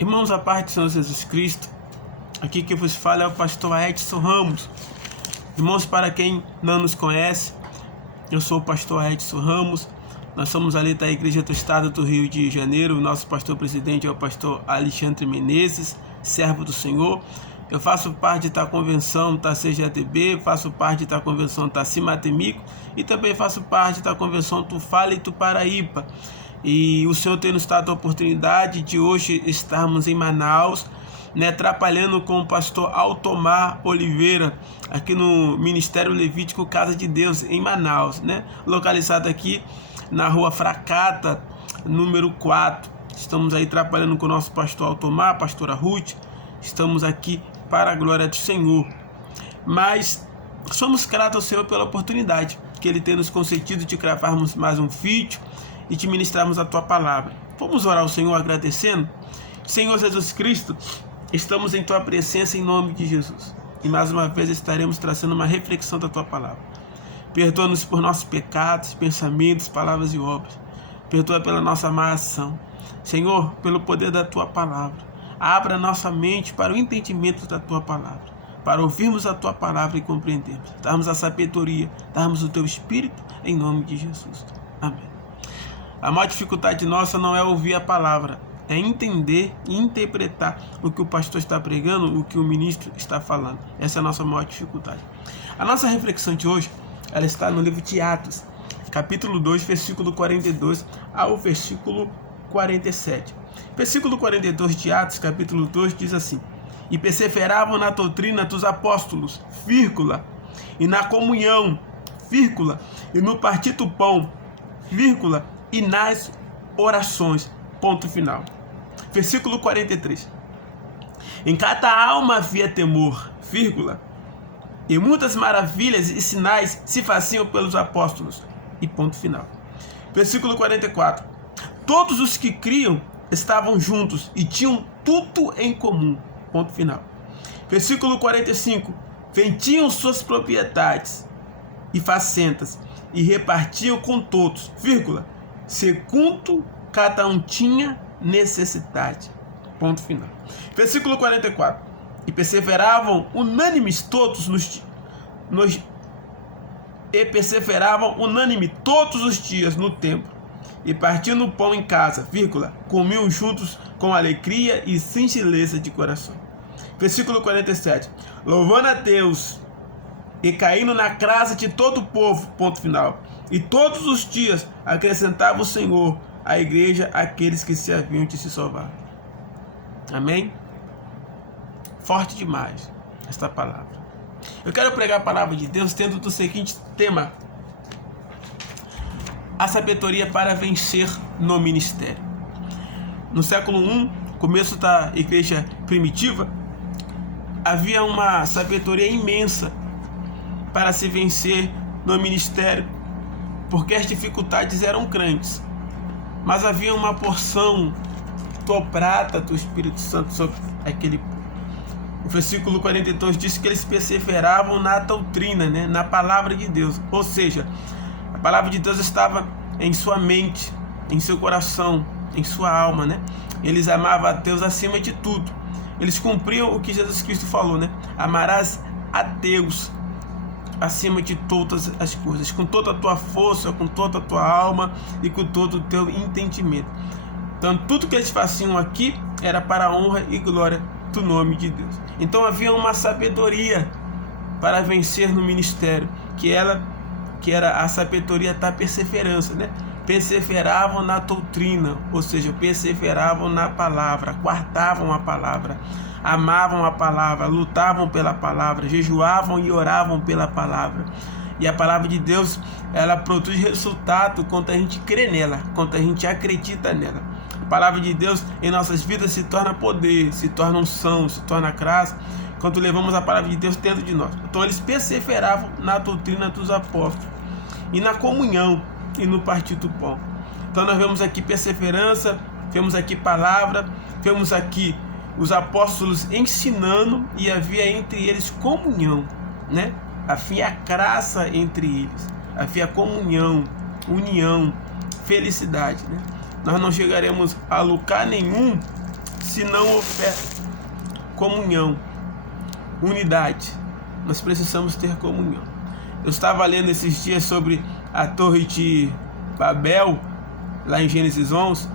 Irmãos, a paz do Senhor Jesus Cristo, aqui que vos fala é o pastor Edson Ramos. Irmãos, para quem não nos conhece, eu sou o pastor Edson Ramos. Nós somos ali da Igreja do Estado do Rio de Janeiro. O nosso pastor presidente é o pastor Alexandre Menezes, servo do Senhor. Eu faço parte da convenção da CGATB, faço parte da convenção da Cimatemico e também faço parte da convenção Tufala e Tuparaípa. E o Senhor tem nos dado a oportunidade de hoje estarmos em Manaus, trabalhando com o pastor Altomar Oliveira, aqui no Ministério Levítico Casa de Deus, em Manaus, localizado aqui na rua Fracata, número 4. Estamos aí trabalhando com o nosso pastor Altomar, a pastora Ruth. Estamos aqui para a glória do Senhor. Mas somos gratos ao Senhor pela oportunidade que Ele tem nos concedido de gravarmos mais um vídeo e de ministrarmos a Tua palavra. Vamos orar ao Senhor agradecendo? Senhor Jesus Cristo, estamos em Tua presença em nome de Jesus. E mais uma vez estaremos trazendo uma reflexão da Tua palavra. Perdoa-nos por nossos pecados, pensamentos, palavras e obras. Perdoa pela nossa má ação. Senhor, pelo poder da Tua palavra, abra nossa mente para o entendimento da Tua palavra, para ouvirmos a Tua palavra e compreendermos. Darmos a sabedoria, darmos o Teu Espírito, em nome de Jesus. Amém. A maior dificuldade nossa não é ouvir a palavra, é entender e interpretar o que o pastor está pregando, o que o ministro está falando. Essa é a nossa maior dificuldade. A nossa reflexão de hoje, ela está no livro de Atos, capítulo 2, versículo 42 ao versículo 47. Versículo 42 de Atos, capítulo 2, diz assim: E perseveravam na doutrina dos apóstolos, e na comunhão, e no partir do pão, e nas orações, ponto final. Versículo 43. Em cada alma havia temor, e muitas maravilhas e sinais se faziam pelos apóstolos, e ponto final. Versículo 44. Todos os que criam estavam juntos e tinham tudo em comum, ponto final. Versículo 45. Vendiam suas propriedades e fazendas e repartiam com todos, segundo cada um tinha necessidade, ponto final. Versículo 44. E perseveravam unânimes todos todos os dias no templo, e partindo o pão em casa, comiam juntos com alegria e singeleza de coração. Versículo 47. Louvando a Deus e caindo na graça de todo o povo, ponto final. E todos os dias acrescentava o Senhor à igreja aqueles que se haviam de se salvar. Amém? Forte demais esta palavra. Eu quero pregar a palavra de Deus tendo do seguinte tema: a sabedoria para vencer no ministério. No século I, começo da igreja primitiva, havia uma sabedoria imensa para se vencer no ministério, porque as dificuldades eram grandes, mas havia uma porção dobrada do Espírito Santo sobre aquele povo. O versículo 42 diz que eles perseveravam na doutrina, na palavra de Deus, ou seja, a palavra de Deus estava em sua mente, em seu coração, em sua alma, Eles amavam a Deus acima de tudo. Eles cumpriam o que Jesus Cristo falou, Amarás a Deus acima de todas as coisas, com toda a tua força, com toda a tua alma e com todo o teu entendimento. Então, tudo que eles faziam aqui era para a honra e glória do nome de Deus. Então, havia uma sabedoria para vencer no ministério, que era a sabedoria da perseverança, Perseveravam na doutrina, ou seja, perseveravam na palavra, guardavam a palavra, amavam a palavra, lutavam pela palavra, jejuavam e oravam pela palavra. E a palavra de Deus, ela produz resultado quando a gente crê nela, quando a gente acredita nela. A palavra de Deus em nossas vidas se torna poder, se torna unção, se torna graça, quando levamos a palavra de Deus dentro de nós. Então eles perseveravam na doutrina dos apóstolos e na comunhão e no partir do pão. Então nós vemos aqui perseverança, vemos aqui palavra, vemos aqui os apóstolos ensinando, e havia entre eles comunhão, Havia graça entre eles, havia comunhão, união, felicidade, Nós não chegaremos a lugar nenhum se não houver comunhão, unidade. Nós precisamos ter comunhão. Eu estava lendo esses dias sobre a Torre de Babel, lá em Gênesis 11,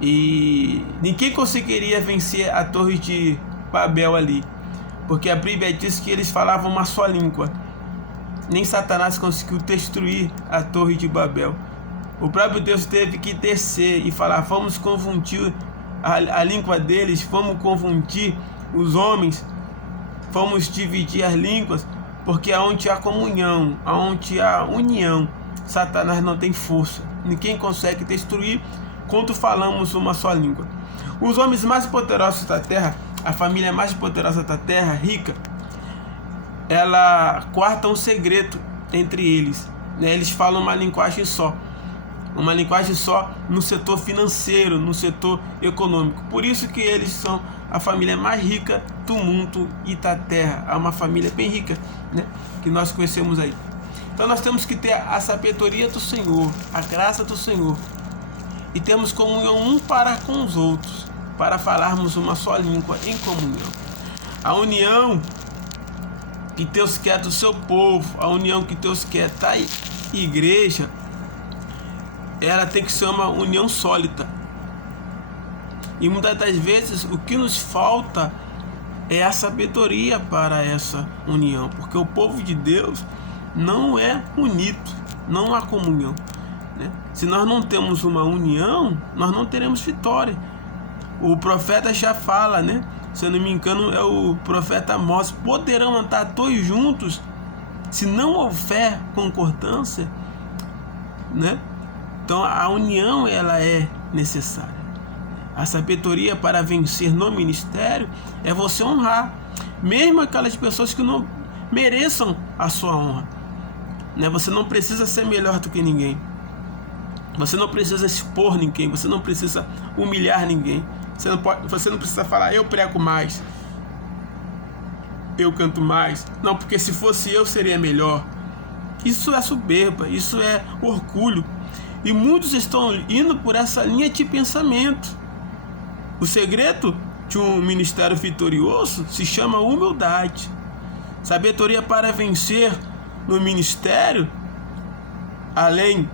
e ninguém conseguiria vencer a Torre de Babel ali, porque a Bíblia diz que eles falavam uma só língua. Nem Satanás conseguiu destruir a Torre de Babel. O próprio Deus teve que descer e falar: vamos confundir a língua deles, vamos confundir os homens, vamos dividir as línguas, porque aonde há comunhão, aonde há união, Satanás não tem força. Ninguém consegue destruir quando falamos uma só língua. Os homens mais poderosos da terra, a família mais poderosa da terra, rica, ela guarda um segredo entre eles, né? Eles falam uma linguagem só no setor financeiro, no setor econômico. Por isso que eles são a família mais rica do mundo e da terra. É uma família bem rica, né? Que nós conhecemos aí. Então nós temos que ter a sabedoria do Senhor, a graça do Senhor, e temos comunhão um para com os outros, para falarmos uma só língua em comunhão. A união que Deus quer do seu povo, a união que Deus quer da igreja, ela tem que ser uma união sólida. E muitas das vezes o que nos falta é a sabedoria para essa união, porque o povo de Deus não é unido, não há comunhão, né? Se nós não temos uma união, nós não teremos vitória. O profeta já fala, né? Se eu não me engano, é o profeta Amós: poderão andar dois juntos se não houver concordância, né? Então a união, ela é necessária. A sabedoria para vencer no ministério é você honrar, mesmo aquelas pessoas que não mereçam a sua honra, né? Você não precisa ser melhor do que ninguém. Você não precisa expor ninguém. Você não precisa humilhar ninguém. Você não precisa falar: eu prego mais, eu canto mais. Não, porque se fosse eu seria melhor. Isso é soberba, isso é orgulho. E muitos estão indo por essa linha de pensamento. O segredo de um ministério vitorioso se chama humildade. Sabedoria para vencer no ministério, além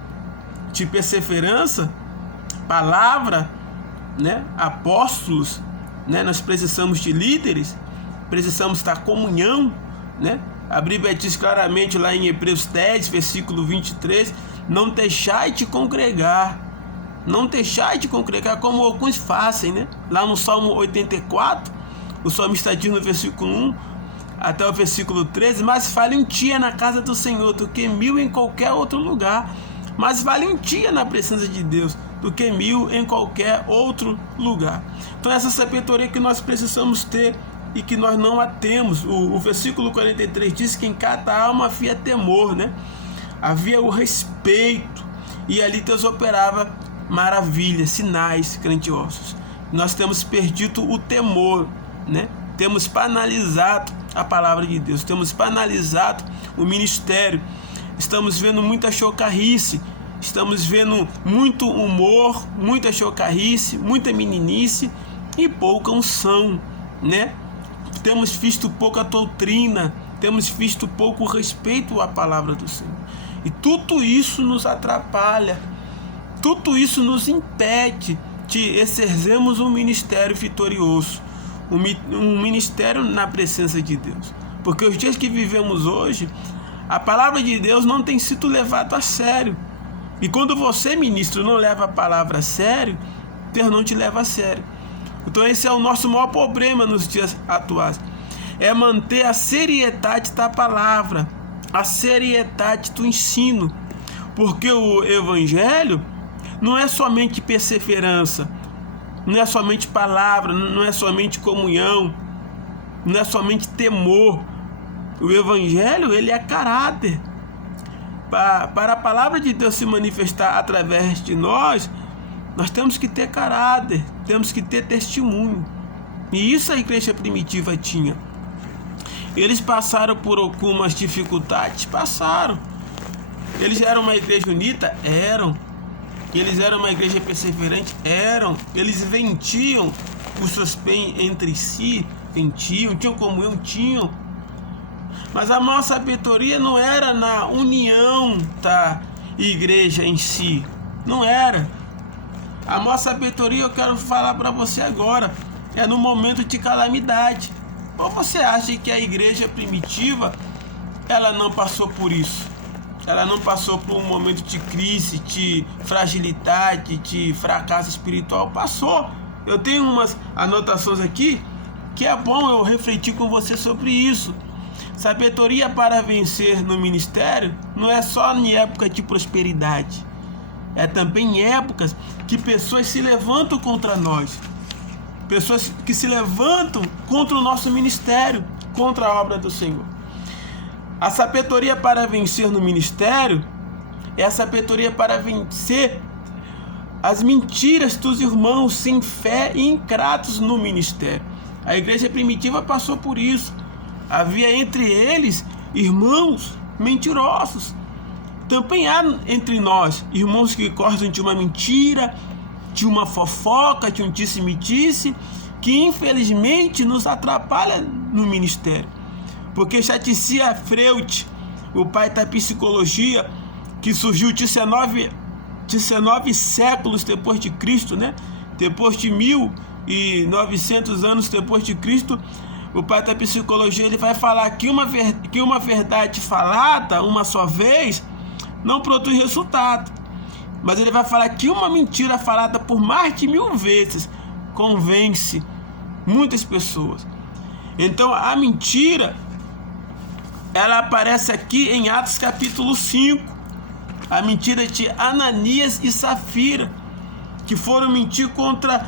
de perseverança, palavra, né? Apóstolos, né? Nós precisamos de líderes, precisamos da comunhão, né? A Bíblia diz claramente lá em Hebreus 10, versículo 23: não deixai de congregar. Não deixai de congregar como alguns fazem, né? Lá no Salmo 84, o salmista diz no versículo 1 até o versículo 13: mas vale um dia na casa do Senhor do que 1000 em qualquer outro lugar. Mas vale um dia na presença de Deus do que 1000 em qualquer outro lugar. Então essa sabedoria que nós precisamos ter e que nós não a temos. O versículo 43 diz que em cada alma havia temor, né? Havia o respeito, e ali Deus operava maravilhas, sinais grandiosos. Nós temos perdido o temor, né? Temos banalizado a palavra de Deus, temos banalizado o ministério. Estamos vendo muita chocarrice, estamos vendo muito humor, muita chocarrice, muita meninice e pouca unção, né? Temos visto pouca doutrina, temos visto pouco respeito à palavra do Senhor. E tudo isso nos atrapalha, tudo isso nos impede de exercermos um ministério vitorioso, um ministério na presença de Deus. Porque os dias que vivemos hoje, a palavra de Deus não tem sido levada a sério. E quando você, ministro, não leva a palavra a sério, Deus não te leva a sério. Então esse é o nosso maior problema nos dias atuais. É manter a seriedade da palavra, a seriedade do ensino. Porque o evangelho não é somente perseverança, não é somente palavra, não é somente comunhão, não é somente temor. O evangelho, ele é caráter. Para a palavra de Deus se manifestar através de nós temos que ter caráter, temos que ter testemunho. E isso a igreja primitiva tinha. Eles passaram por algumas dificuldades? Passaram. Eles eram uma igreja unida? Eram. Eles eram uma igreja perseverante? Eram. Eles vendiam os seus bens entre si, tinham comunhão, tinham. Mas a maior sabedoria não era na união da igreja em si, não era. A maior sabedoria, eu quero falar para você agora, é no momento de calamidade. Ou você acha que a igreja primitiva, ela não passou por isso? Ela não passou por um momento de crise, de fragilidade, de fracasso espiritual? Passou. Eu tenho umas anotações aqui que é bom eu refletir com você sobre isso. Sabedoria para vencer no ministério não é só em época de prosperidade. É também em épocas que pessoas se levantam contra nós. Pessoas que se levantam contra o nosso ministério, contra a obra do Senhor. A sabedoria para vencer no ministério é a sabedoria para vencer as mentiras dos irmãos sem fé e ingratos no ministério. A igreja primitiva passou por isso. Havia entre eles irmãos mentirosos. Também há entre nós irmãos que gostam de uma mentira, de uma fofoca, de um disse-me-disse, que infelizmente nos atrapalha no ministério. Porque Shaticia Freud, o pai da psicologia, que surgiu 19 séculos depois de Cristo, né? Depois de 1900 anos depois de Cristo, o pai da psicologia, ele vai falar que uma verdade falada uma só vez não produz resultado. Mas ele vai falar que uma mentira falada por mais de 1000 vezes convence muitas pessoas. Então a mentira, ela aparece aqui em Atos capítulo 5. A mentira de Ananias e Safira, que foram mentir contra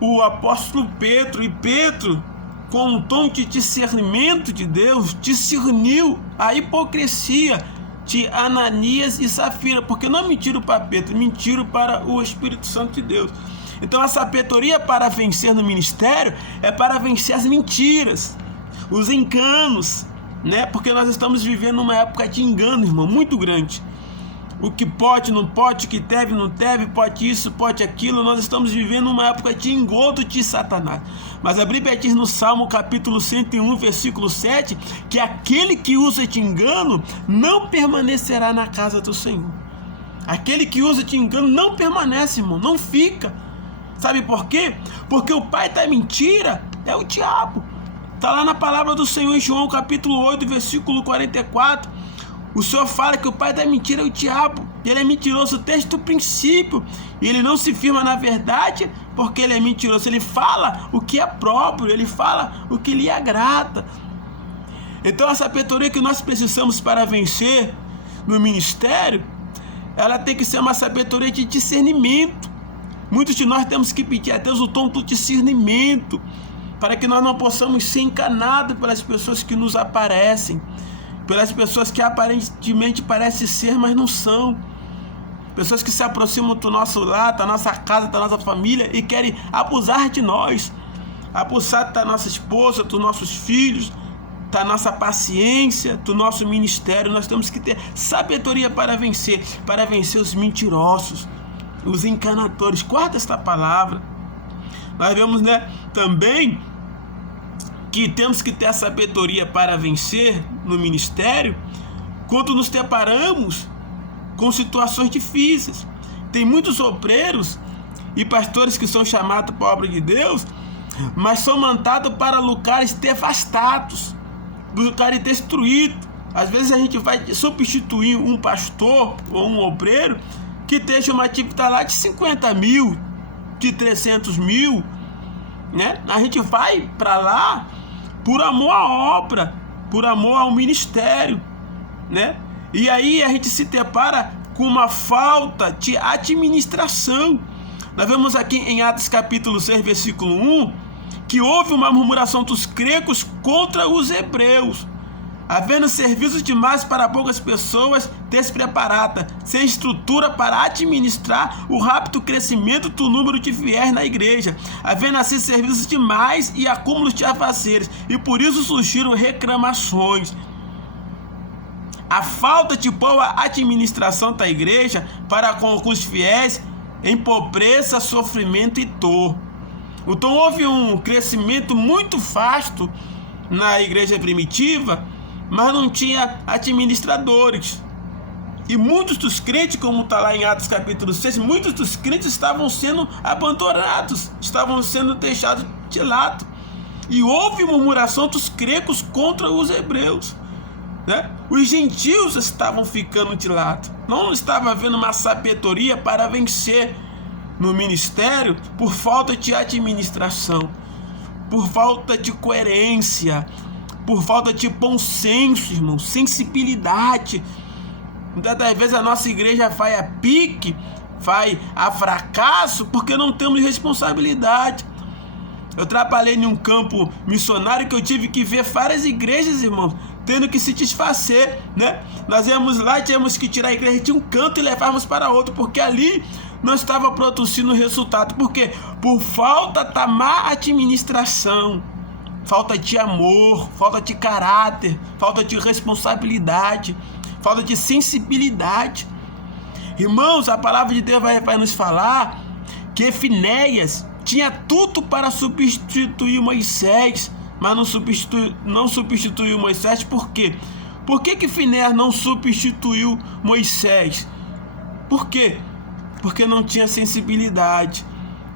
o apóstolo Pedro. E Pedro, com um tom de discernimento de Deus, discerniu a hipocrisia de Ananias e Safira, porque não mentiram para Pedro, mentiram para o Espírito Santo de Deus. Então a sabedoria para vencer no ministério é para vencer as mentiras, os enganos, né? Porque nós estamos vivendo uma época de engano, irmão, muito grande. O que pode, não pode, o que deve, não deve, pode isso, pode aquilo. Nós estamos vivendo uma época de engodo de Satanás. Mas a Bíblia diz no Salmo capítulo 101, versículo 7, que aquele que usa de engano não permanecerá na casa do Senhor. Aquele que usa de engano não permanece, irmão, não fica. Sabe por quê? Porque o pai da mentira é o diabo. Está lá na palavra do Senhor em João capítulo 8, versículo 44. O Senhor fala que o pai da mentira é o diabo. Ele é mentiroso desde o princípio. E ele não se firma na verdade porque ele é mentiroso. Ele fala o que é próprio, ele fala o que lhe agrada. Então a sabedoria que nós precisamos para vencer no ministério, ela tem que ser uma sabedoria de discernimento. Muitos de nós temos que pedir a Deus o dom do discernimento, para que nós não possamos ser enganados pelas pessoas que nos aparecem, pelas pessoas que aparentemente parecem ser, mas não são. Pessoas que se aproximam do nosso lar, da nossa casa, da nossa família e querem abusar de nós, abusar da nossa esposa, dos nossos filhos, da nossa paciência, do nosso ministério. Nós temos que ter sabedoria para vencer os mentirosos, os enganadores. Guarda esta palavra. Nós vemos, né, também que temos que ter a sabedoria para vencer no ministério quando nos deparamos com situações difíceis. Tem muitos obreiros e pastores que são chamados para a obra de Deus, mas são mandados para lugares devastados, lugares destruídos. Às vezes a gente vai substituir um pastor ou um obreiro que esteja uma dívida lá de 50 mil, de 300 mil, né? A gente vai para lá por amor à obra, por amor ao ministério, né? E aí a gente se depara com uma falta de administração. Nós vemos aqui em Atos capítulo 6, versículo 1, que houve uma murmuração dos gregos contra os hebreus, havendo serviços demais para poucas pessoas, despreparada, sem estrutura para administrar o rápido crescimento do número de fiéis na igreja, havendo assim serviços demais e acúmulos de afazeres, e por isso surgiram reclamações. A falta de boa administração da igreja para com os fiéis empobrece sofrimento e dor. Então houve um crescimento muito vasto na igreja primitiva, mas não tinha administradores. E muitos dos crentes, como está lá em Atos capítulo 6, muitos dos crentes estavam sendo abandonados, estavam sendo deixados de lado. E houve murmuração dos gregos contra os hebreus, né? Os gentios estavam ficando de lado. Não estava havendo uma sabedoria para vencer no ministério por falta de administração, por falta de coerência, por falta de bom senso, irmão, sensibilidade. Muitas das vezes a nossa igreja vai a pique, vai a fracasso, porque não temos responsabilidade. Eu trabalhei em um campo missionário que eu tive que ver várias igrejas, irmãos, tendo que se desfazer, né? Nós íamos lá e tínhamos que tirar a igreja de um canto e levarmos para outro, porque ali não estava produzindo resultado. Por quê? Por falta da má administração, falta de amor, falta de caráter, falta de responsabilidade, falta de sensibilidade. Irmãos, a palavra de Deus vai nos falar que Finéias tinha tudo para substituir Moisés, mas não substituiu Moisés. Por quê? Por que Finéias não substituiu Moisés? Por quê? Porque não tinha sensibilidade.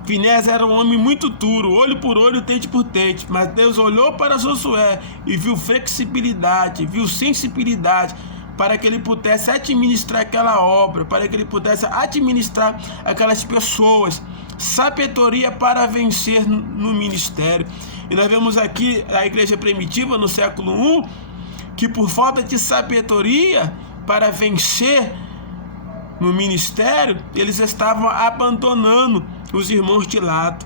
Finéias era um homem muito duro, olho por olho, dente por dente, mas Deus olhou para Josué e viu flexibilidade, viu sensibilidade, para que ele pudesse administrar aquela obra, para que ele pudesse administrar aquelas pessoas, sabedoria para vencer no ministério. E nós vemos aqui a igreja primitiva no século I, que por falta de sabedoria para vencer no ministério, eles estavam abandonando os irmãos de lado.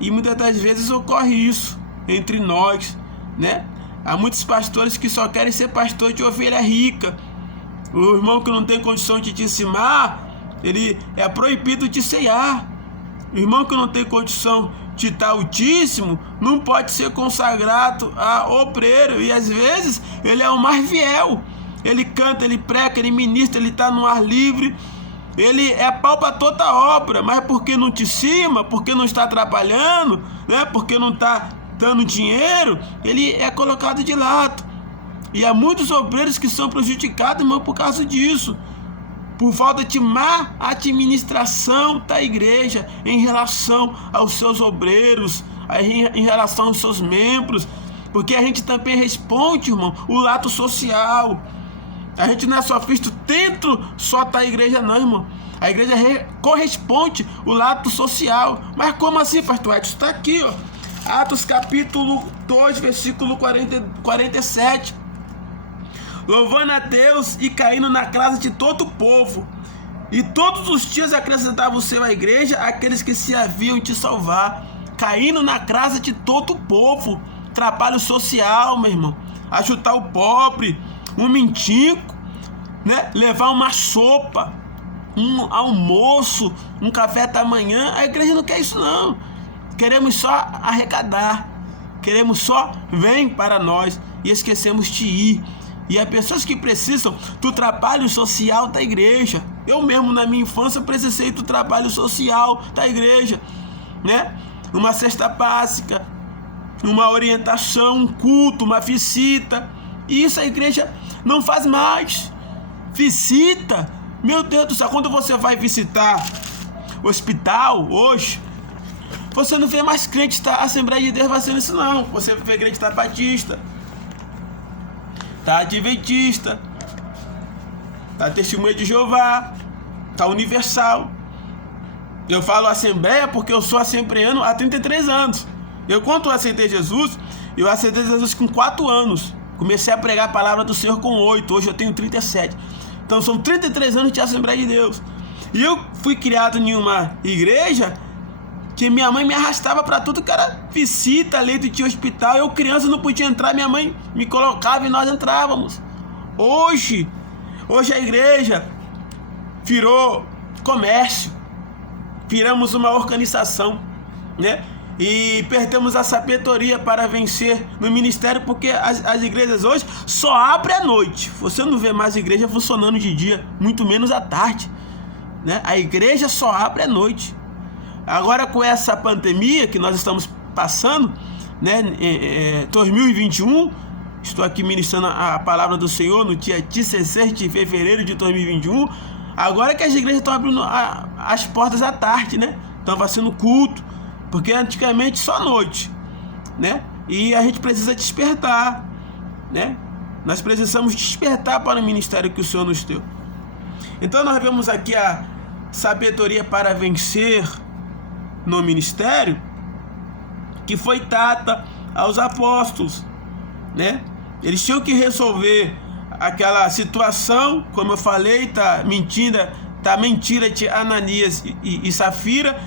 E muitas das vezes ocorre isso entre nós, né? Há muitos pastores que só querem ser pastor de ovelha rica. O irmão que não tem condição de dizimar, ele é proibido de cear. O irmão que não tem condição de dar o dízimo não pode ser consagrado a obreiro. E às vezes ele é o mais fiel. Ele canta, ele prega, ele ministra, ele está no ar livre. Ele é pau para toda a obra, mas porque não dizima, porque não está trabalhando, né? Porque não está dando dinheiro, ele é colocado de lado. E há muitos obreiros que são prejudicados, irmão, por causa disso, por falta de má administração da igreja em relação aos seus obreiros, em relação aos seus membros, porque a gente também responde, irmão, o lado social. A gente não é só visto dentro só da igreja, não, irmão. A igreja corresponde o lado social. Mas como assim, pastor Edson? Está aqui, ó. Atos capítulo 2, versículo 47. Louvando a Deus e caindo na graça de todo o povo. E todos os dias acrescentava o seu à igreja aqueles que se haviam de salvar. Caindo na graça de todo o povo. Trabalho social, meu irmão. Ajudar o pobre, um mendigo, né? Levar uma sopa, um almoço, um café da manhã. A igreja não quer isso, não. Queremos só arrecadar, queremos só vem para nós e esquecemos de ir. E há pessoas que precisam do trabalho social da igreja. Eu mesmo na minha infância precisei do trabalho social da igreja, né? Uma cesta básica, uma orientação, um culto, uma visita. E isso a igreja não faz mais. Visita, meu Deus do céu, quando você vai visitar o hospital hoje, você não vê mais crente da Assembleia de Deus fazendo isso, não. Você vê crente da Batista, da Adventista, da Testemunha de Jeová, da Universal. Eu falo Assembleia porque eu sou assembleano há 33 anos. Eu, quando aceitei Jesus, eu aceitei Jesus com 4 anos. Comecei a pregar a palavra do Senhor com 8, hoje eu tenho 37. Então são 33 anos de Assembleia de Deus. E eu fui criado em uma igreja que minha mãe me arrastava para tudo que era visita, leito de hospital. Eu criança não podia entrar, minha mãe me colocava e nós entrávamos. Hoje a igreja virou comércio. Viramos uma organização, né? E perdemos a sabedoria para vencer no ministério, porque as igrejas hoje só abrem à noite. Você não vê mais igreja funcionando de dia, muito menos à tarde, né? A igreja só abre à noite. Agora com essa pandemia que nós estamos passando, né, 2021, estou aqui ministrando a palavra do Senhor no dia 16 de fevereiro de 2021, agora que as igrejas estão abrindo as portas à tarde, né? Estão fazendo culto, porque antigamente só à noite, né? E a gente precisa despertar, né? Nós precisamos despertar para o ministério que o Senhor nos deu. Então nós vemos aqui a sabedoria para vencer no ministério, que foi dada aos apóstolos, né? Eles tinham que resolver aquela situação, como eu falei, tá mentira de Ananias e Safira.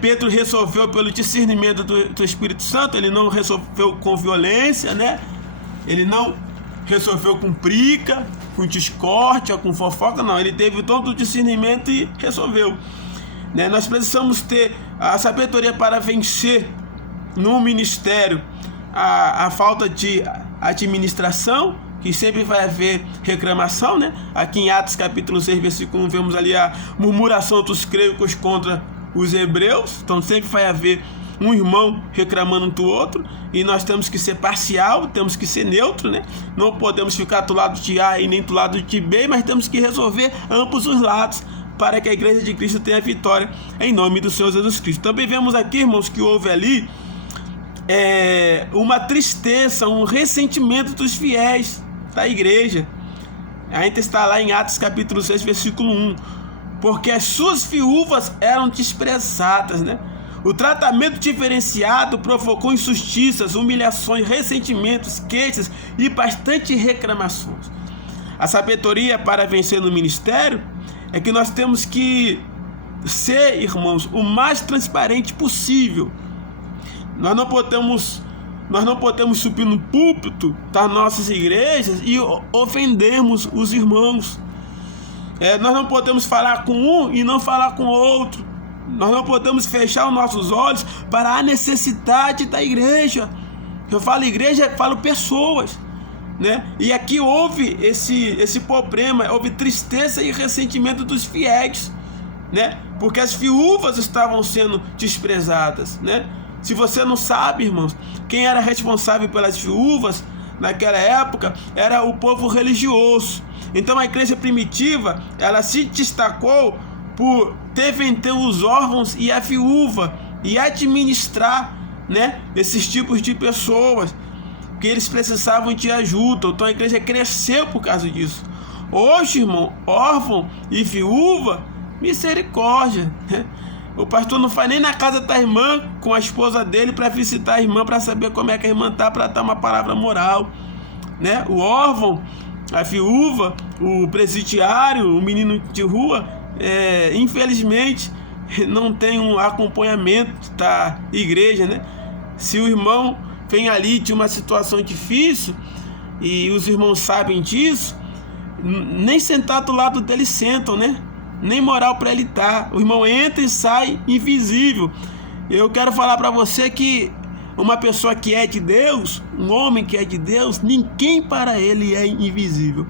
Pedro resolveu pelo discernimento do Espírito Santo, ele não resolveu com violência, né? Ele não resolveu com briga, com discórdia, com fofoca, não. Ele teve todo o discernimento e resolveu, né? Nós precisamos ter a sabedoria para vencer no ministério a falta de administração, que sempre vai haver reclamação, né? Aqui em Atos capítulo 6, versículo 1, vemos ali a murmuração dos gregos contra os hebreus. Então sempre vai haver um irmão reclamando do outro, e nós temos que ser parcial, temos que ser neutro, né? Não podemos ficar do lado de A e nem do lado de B, mas temos que resolver ambos os lados para que a igreja de Cristo tenha vitória em nome do Senhor Jesus Cristo. Também vemos aqui, irmãos, que houve ali uma tristeza, um ressentimento dos fiéis da igreja. Ainda está lá em Atos capítulo 6, versículo 1, porque as suas viúvas eram desprezadas, né? O tratamento diferenciado provocou injustiças, humilhações, ressentimentos, queixas e bastante reclamações. A sabedoria para vencer no ministério é que nós temos que ser, irmãos, o mais transparente possível. Nós não podemos subir no púlpito das nossas igrejas e ofendermos os irmãos. Nós não podemos falar com um e não falar com o outro. Nós não podemos fechar os nossos olhos para a necessidade da igreja. Eu falo igreja, eu falo pessoas, né? E aqui houve esse problema, houve tristeza e ressentimento dos fiéis, né? Porque as viúvas estavam sendo desprezadas, né? Se você não sabe, irmãos, quem era responsável pelas viúvas naquela época era o povo religioso. Então a igreja primitiva, ela se destacou por defender os órfãos e a viúva e administrar, né, esses tipos de pessoas que eles precisavam de ajuda. Então a igreja cresceu por causa disso. Hoje, irmão, órfão e viúva, misericórdia, né? O pastor não vai nem na casa da irmã com a esposa dele para visitar a irmã, para saber como é que a irmã está, para dar uma palavra moral, né? O órfão, a viúva, o presidiário, o menino de rua, infelizmente não tem um acompanhamento da igreja, né? Se o irmão vem ali de uma situação difícil e os irmãos sabem disso, nem sentar do lado dele sentam, né? Nem moral para ele estar. O irmão entra e sai invisível. Eu quero falar para você que uma pessoa que é de Deus, um homem que é de Deus, ninguém para ele é invisível.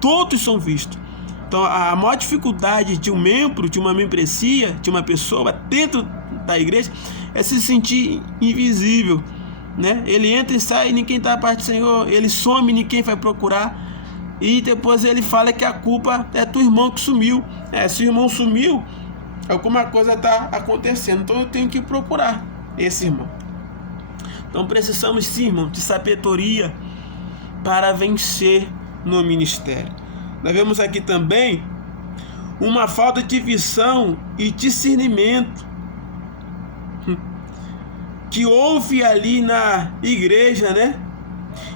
Todos são vistos. Então a maior dificuldade de um membro, de uma membresia, de uma pessoa dentro da igreja é se sentir invisível, né? Ele entra e sai, ninguém está a parte do Senhor. Ele some, ninguém vai procurar. E depois ele fala que a culpa é do irmão que sumiu. Se o irmão sumiu, alguma coisa está acontecendo. Então eu tenho que procurar esse irmão. Então precisamos, sim, irmão, de sabedoria para vencer no ministério. Nós vemos aqui também uma falta de visão e discernimento que houve ali na igreja, né?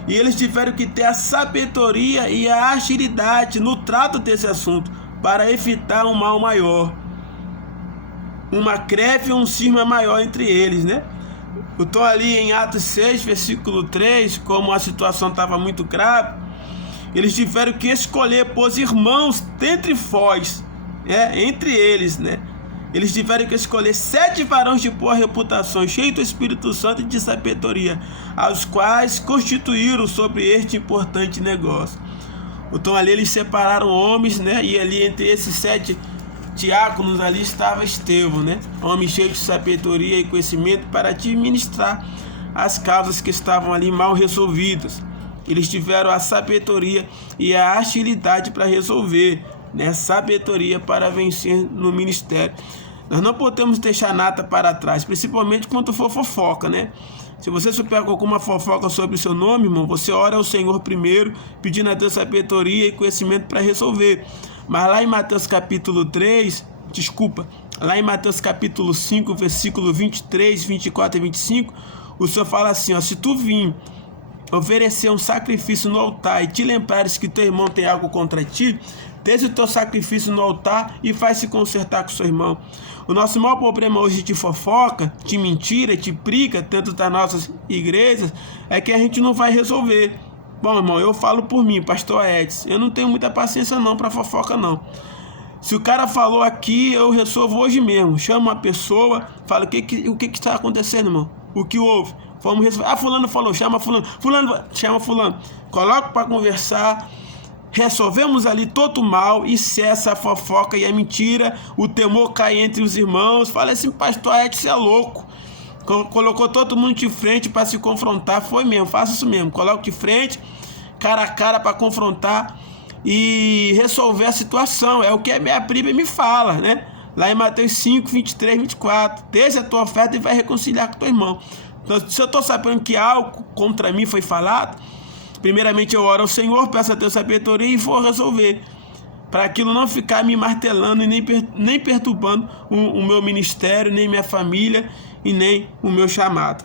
E eles tiveram que ter a sabedoria e a agilidade no trato desse assunto para evitar um mal maior, uma greve ou um cisma maior entre eles, né? Então ali em Atos 6, versículo 3, como a situação estava muito grave, eles tiveram que escolher pôs irmãos dentre vós, entre eles, né? Eles tiveram que escolher 7 varões de boa reputação, cheios do Espírito Santo e de sabedoria, aos quais constituíram sobre este importante negócio. Então ali eles separaram homens, né? E ali entre esses 7 diáconos ali estava Estevão, né? Homem cheio de sabedoria e conhecimento para administrar as causas que estavam ali mal resolvidas. Eles tiveram a sabedoria e a agilidade para resolver, né? Sabedoria para vencer no ministério. Nós não podemos deixar nada para trás, principalmente quando for fofoca, né? Se você souber alguma fofoca sobre o seu nome, irmão, você ora ao Senhor primeiro, pedindo a Deus sabedoria e conhecimento para resolver. Mas lá em Mateus capítulo 5, versículo 23, 24 e 25, o Senhor fala assim, ó: se tu vir oferecer um sacrifício no altar e te lembrares que teu irmão tem algo contra ti, desce o teu sacrifício no altar e faz se consertar com seu irmão. O nosso maior problema hoje de fofoca, de mentira, de briga, tanto das nossas igrejas, é que a gente não vai resolver. Bom, irmão, eu falo por mim, pastor Edson, eu não tenho muita paciência não para fofoca não. Se o cara falou aqui, eu resolvo hoje mesmo. Chamo uma pessoa, falo o que está acontecendo, irmão? O que houve? Vamos resolver. Ah, fulano falou, chama fulano. Fulano, chama fulano. Coloca para conversar. Resolvemos ali todo o mal e cessa a fofoca e a mentira. O temor cai entre os irmãos. Fala assim, pastor Edson, você é louco. Colocou todo mundo de frente para se confrontar. Foi mesmo, faça isso mesmo. Coloca de frente, cara a cara para confrontar e resolver a situação. É o que a minha Bíblia me fala, né? Lá em Mateus 5, 23, 24. Desce a tua oferta e vai reconciliar com teu irmão. Então, se eu estou sabendo que algo contra mim foi falado, primeiramente eu oro ao Senhor, peço a Deus sabedoria e vou resolver. Para aquilo não ficar me martelando e nem perturbando o meu ministério, nem minha família e nem o meu chamado.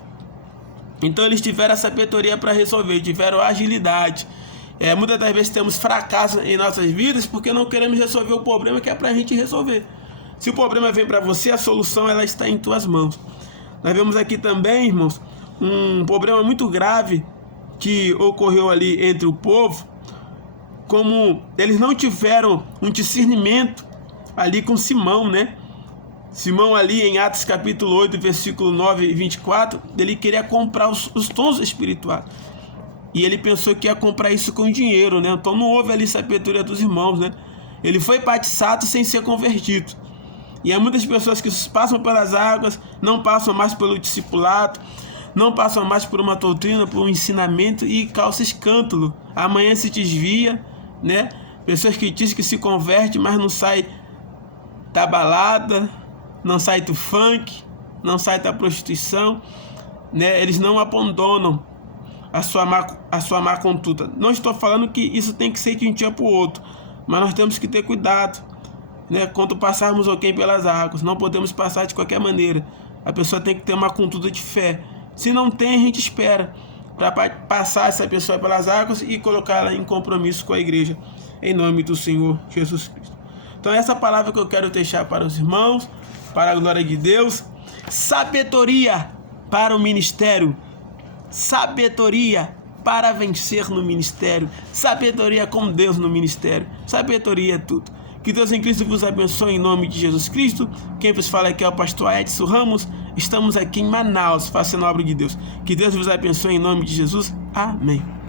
Então eles tiveram a sabedoria para resolver, tiveram agilidade. Muitas das vezes temos fracasso em nossas vidas porque não queremos resolver o problema que é para a gente resolver. Se o problema vem para você, a solução ela está em tuas mãos. Nós vemos aqui também, irmãos, um problema muito grave que ocorreu ali entre o povo, como eles não tiveram um discernimento ali com Simão, né? Simão ali em Atos capítulo 8, versículo 9 e 24, ele queria comprar os dons espirituais. E ele pensou que ia comprar isso com dinheiro, né? Então não houve ali sabedoria dos irmãos, né? Ele foi batizado sem ser convertido. E há muitas pessoas que passam pelas águas, não passam mais pelo discipulado, não passam mais por uma doutrina, por um ensinamento e causa escândalo. Amanhã se desvia, né? Pessoas que dizem que se converte, mas não sai da balada, não sai do funk, não sai da prostituição, né? Eles não abandonam a sua má conduta. Não estou falando que isso tem que ser de um dia para o outro, mas nós temos que ter cuidado, né? Quando passarmos alguém pelas águas, não podemos passar de qualquer maneira. A pessoa tem que ter uma conduta de fé. Se não tem, a gente espera para passar essa pessoa pelas águas e colocá-la em compromisso com a igreja, em nome do Senhor Jesus Cristo. Então essa palavra que eu quero deixar para os irmãos, para a glória de Deus: sabedoria para o ministério, sabedoria para vencer no ministério, sabedoria com Deus no ministério, sabedoria é tudo. Que Deus em Cristo vos abençoe em nome de Jesus Cristo. Quem vos fala aqui é o pastor Edson Ramos. Estamos aqui em Manaus, fazendo a obra de Deus. Que Deus vos abençoe em nome de Jesus. Amém.